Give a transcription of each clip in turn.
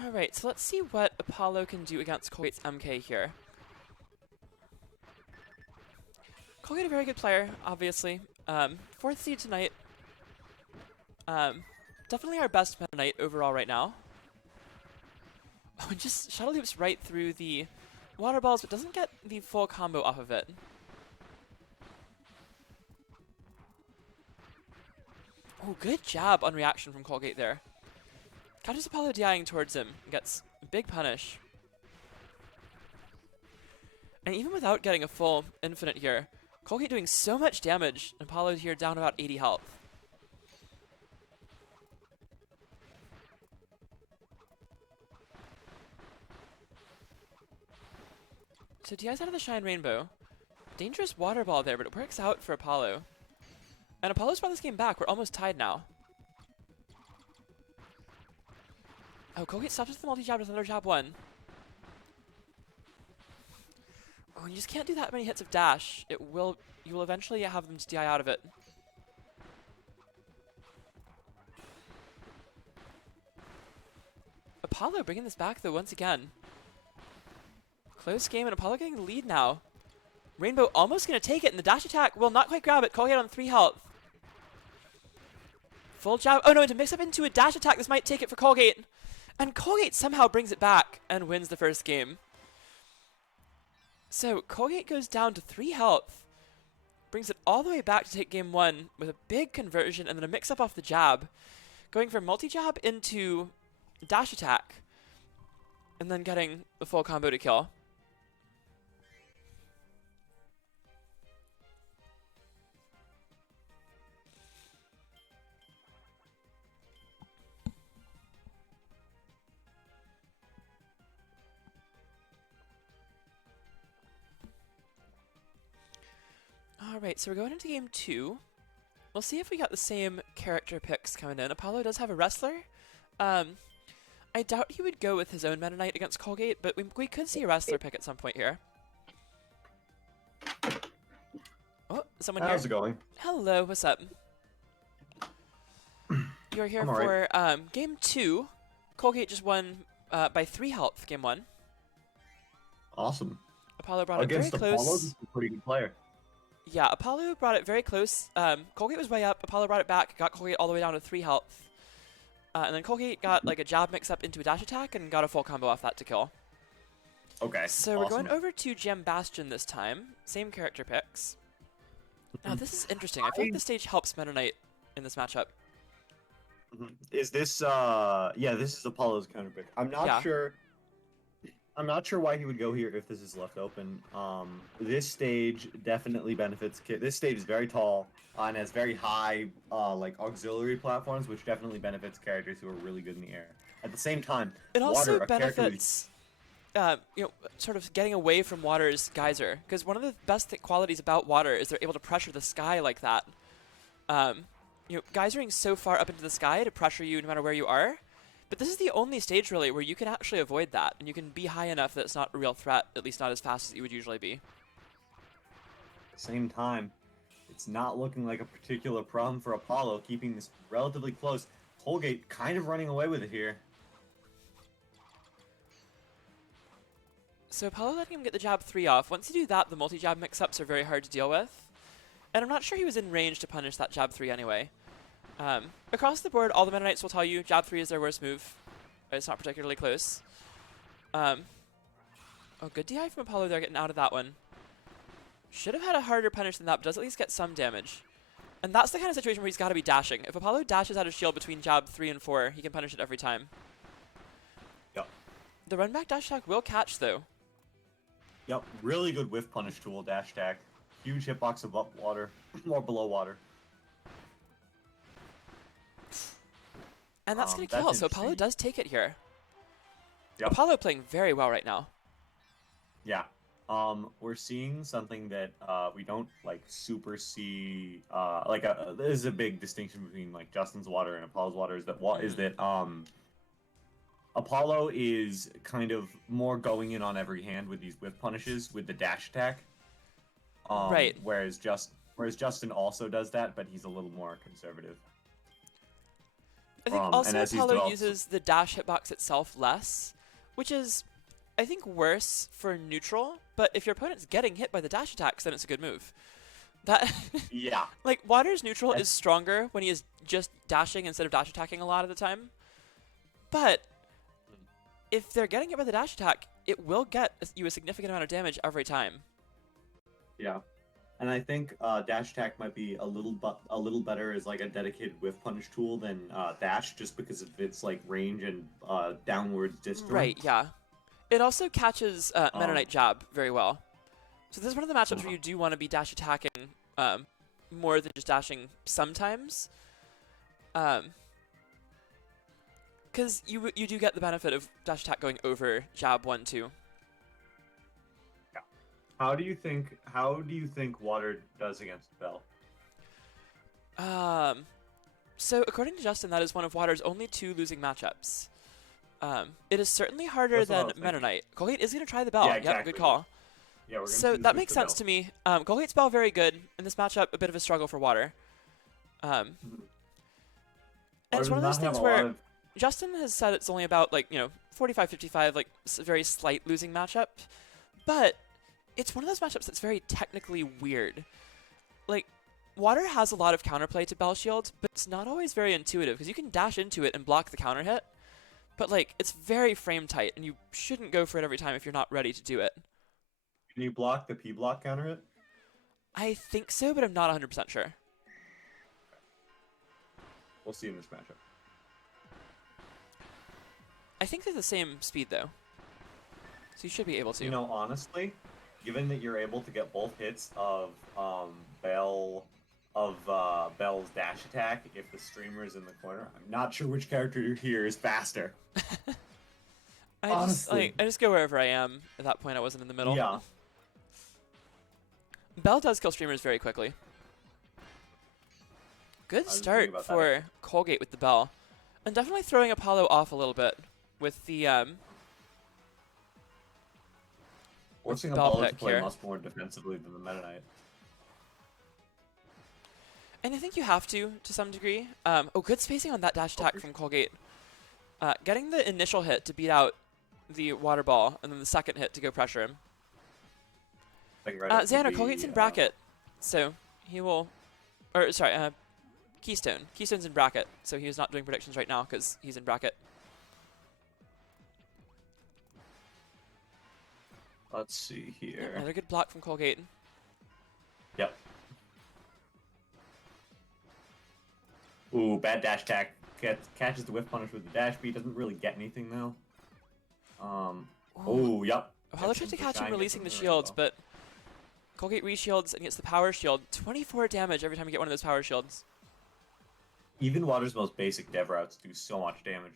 Alright, so let's see what Apollo can do against Colgate's MK here. Colgate a very good player, obviously. 4th seed tonight. Definitely our best Meta Knight overall right now. Oh, and just Shadow Loops right through the water balls, but doesn't get the full combo off of it. Oh, good jab on reaction from Colgate there. Catches Apollo DIing towards him, gets a big punish. And even without getting a full infinite here, Colgate doing so much damage, and Apollo here down about 80 health. So DI's out of the Shine Rainbow. Dangerous water ball there, but it works out for Apollo. And Apollo's brought this game back. We're almost tied now. Oh, Colgate stops with the multi-jab with another jab 1. Oh, and you just can't do that many hits of dash. You will eventually have them to DI out of it. Apollo bringing this back, though, once again. Close game, and Apollo getting the lead now. Rainbow almost going to take it, and the dash attack will not quite grab it. Colgate on 3 health. Full jab. Oh, no, and to mix up into a dash attack, this might take it for Colgate. And Colgate somehow brings it back and wins the first game. So Colgate goes down to 3 health. Brings it all the way back to take game 1 with a big conversion and then a mix-up off the jab. Going from multi-jab into dash attack. And then getting the full combo to kill. Alright, so we're going into game 2. We'll see if we got the same character picks coming in. Apollo does have a wrestler. I doubt he would go with his own Meta Knight against Colgate, but we could see a wrestler pick at some point here. Oh, someone here. How's it going? Hello, what's up? You're here for game 2. Colgate just won by 3 health game 1. Awesome. Apollo brought it very Against close. Apollo, this is a pretty good player. Yeah, Apollo brought it very close. Colgate was way up. Apollo brought it back, got Colgate all the way down to 3 health. And then Colgate got like a jab mix up into a dash attack and got a full combo off that to kill. Okay. So we're going over to Gem Bastion this time. Same character picks. Now this is interesting. I feel like this stage helps Meta Knight in this matchup. Is this yeah, this is Apollo's counter pick. I'm not sure. I'm not sure why he would go here if this is left open. This stage definitely benefits. This stage is very tall and has very high like auxiliary platforms, which definitely benefits characters who are really good in the air. At the same time, it also Water, benefits you know, sort of getting away from Water's geyser, because one of the best qualities about Water is they're able to pressure the sky like that. You know, geysering so far up into the sky to pressure you no matter where you are. But this is the only stage, really, where you can actually avoid that, and you can be high enough that it's not a real threat, at least not as fast as you would usually be. At the same time, it's not looking like a particular problem for Apollo, keeping this relatively close. Colgate kind of running away with it here. So Apollo letting him get the jab 3 off. Once you do that, the multi-jab mix-ups are very hard to deal with. And I'm not sure he was in range to punish that jab 3 anyway. Across the board, all the Meta Knights will tell you jab 3 is their worst move. It's not particularly close. Oh, good DI from Apollo there, getting out of that one. Should have had a harder punish than that, but does at least get some damage. And that's the kind of situation where he's got to be dashing. If Apollo dashes out of shield between jab 3 and 4, he can punish it every time. Yep. The run back dash attack will catch, though. Yep, really good whiff punish tool, dash attack. Huge hitbox above water, or below water. And that's going to kill, so Apollo does take it here. Yep. Apollo playing very well right now. Yeah. We're seeing something that we don't like super see. There's a big distinction between like Justin's water and Apollo's water. Is that Apollo is kind of more going in on every hand with these whiff punishes with the dash attack. Right. Whereas Justin also does that, but he's a little more conservative. I think And also as he's Apollo developed, uses the dash hitbox itself less, which is, I think, worse for neutral, but if your opponent's getting hit by the dash attacks, then it's a good move. That yeah, like Water's neutral and- is stronger when he is just dashing instead of dash attacking a lot of the time. But if they're getting hit by the dash attack, it will get you a significant amount of damage every time. yeah. And I think dash attack might be a little better as like a dedicated whiff punish tool than dash, just because of its like range and downwards distance. Right, yeah. It also catches Meta Um, Knight jab very well. So this is one of the matchups where you do want to be dash attacking more than just dashing sometimes. Because you do get the benefit of dash attack going over jab 1-2. How do you think Water does against Bell? So according to Justin, that is one of Water's only 2 losing matchups. It is certainly harder That's what I than was Meta thinking. Knight. Colgate is going to try the Bell. Yeah, Yep, exactly. good call. Yeah, we're gonna So choose that with makes the sense Bell. to me. Colgate's Bell very good. In this matchup, a bit of a struggle for Water. And it's one of those things where Justin has said it's only about 45-55, like a very slight losing matchup, but it's one of those matchups that's very technically weird. Like, Water has a lot of counterplay to Bell Shield, but it's not always very intuitive because you can dash into it and block the counter hit, but like it's very frame tight and you shouldn't go for it every time if you're not ready to do it. Can you block the P block counter hit? I think so, but I'm not 100% sure. We'll see in this matchup. I think they're the same speed though, so you should be able to. You know, honestly, given that you're able to get both hits of Bell's dash attack if the streamer is in the corner, I'm not sure which character here is faster. I just go wherever I am. At that point, I wasn't in the middle. Yeah. Bell does kill streamers very quickly. Good start for Colgate with the Bell, and definitely throwing Apollo off a little bit with the forcing Bell Apollo to pick play here. much more defensively than the Meta Knight. And I think you have to some degree. Oh, good spacing on that dash attack from Colgate. Getting the initial hit to beat out the water ball, and then the second hit to go pressure him. Xander, Colgate's in bracket, so he will... Or, sorry, Keystone. Keystone's in bracket, so he is not doing predictions right now because he's in bracket. Let's see here. Another good block from Colgate. Yep. Ooh, bad dash attack. Catches the whiff punish with the dash beat. Doesn't really get anything though. Oh, yep. Apollo tried to catch him releasing the shields, but Colgate reshields and gets the power shield. 24 damage every time you get one of those power shields. Even Water's most basic dev routes do so much damage.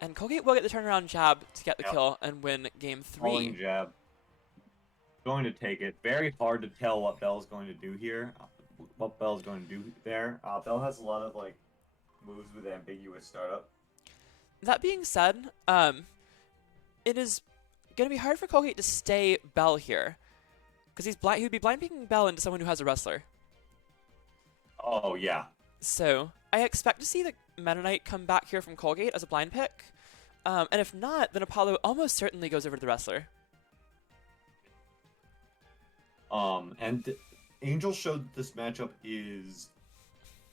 And Colgate will get the turnaround jab to get the kill and win game 3. Falling jab. Going to take it. Very hard to tell what Bell's going to do here. What Bell's going to do there. Bell has a lot of like moves with ambiguous startup. That being said, it is going to be hard for Colgate to stay Bell here. Because he would be blind picking Bell into someone who has a wrestler. Oh, yeah. So, I expect to see the Meta Knight come back here from Colgate as a blind pick. And if not, then Apollo almost certainly goes over to the wrestler. And Angel showed that this matchup is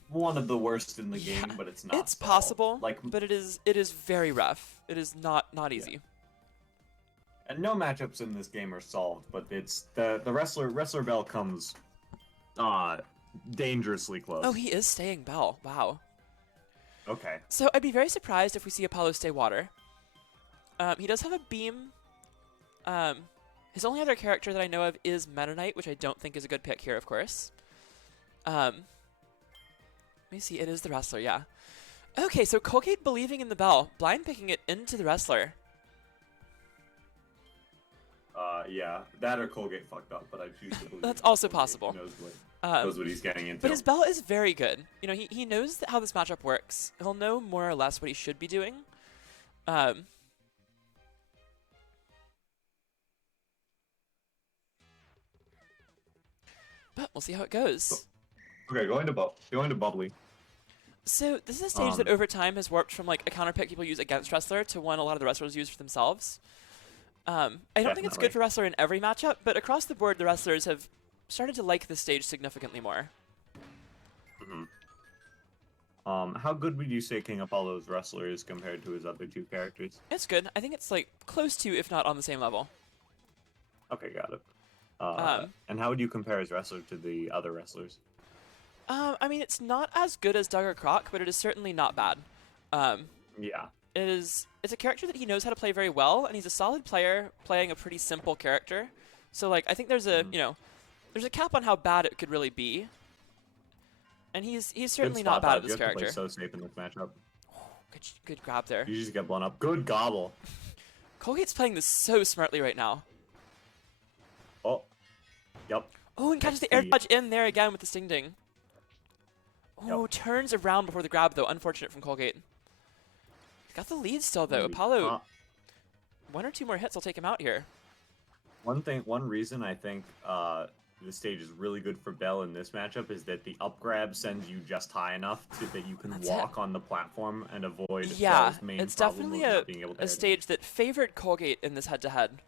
one of the worst in the game, but it's not. It's possible, like, but it is very rough. It is not easy. Yeah. And no matchups in this game are solved, but it's the wrestler Bell comes dangerously close. Oh, he is staying Bell. Wow. Okay. So I'd be very surprised if we see Apollo stay Water. He does have a beam. His only other character that I know of is Meta Knight, which I don't think is a good pick here, of course. Let me see. It is the wrestler, yeah. Okay, so Colgate believing in the Bell, blind picking it into the wrestler. Yeah, that or Colgate fucked up, but I choose to believe. That's also possible. Knows what he's getting into. But his Bell is very good. You know, he knows how this matchup works. He'll know more or less what he should be doing. But we'll see how it goes. Okay, going to Bubbly. So this is a stage that over time has warped from like a counter pick people use against wrestler to one a lot of the wrestlers use for themselves. I don't think it's good for wrestler in every matchup, but across the board, the wrestlers have started to like this stage significantly more. How good would you say KingApollo's wrestler is compared to his other two characters? It's good. I think it's like close to, if not on the same level. Okay, got it. And how would you compare his wrestler to the other wrestlers? I mean, it's not as good as Doug or Croc, but it is certainly not bad. Yeah. It's a character that he knows how to play very well, and he's a solid player playing a pretty simple character. So, like, I think there's a, there's a cap on how bad it could really be. And he's certainly not bad at this character. You have to play so safe in this matchup. Good grab there. You just get blown up. Good gobble. Colgate's playing this so smartly right now. Oh. Yep. Oh, and catches the air dodge in there again with the Sting Ding. Oh, yep. Turns around before the grab, though. Unfortunate from Colgate. He's got the lead still, though. Apollo, one or two more hits will take him out here. One reason I think the stage is really good for Bell in this matchup is that the up grab sends you just high enough that you can walk on the platform and avoid Bell's main it's problem definitely of not being able to a stage that favored Colgate in this head-to-head.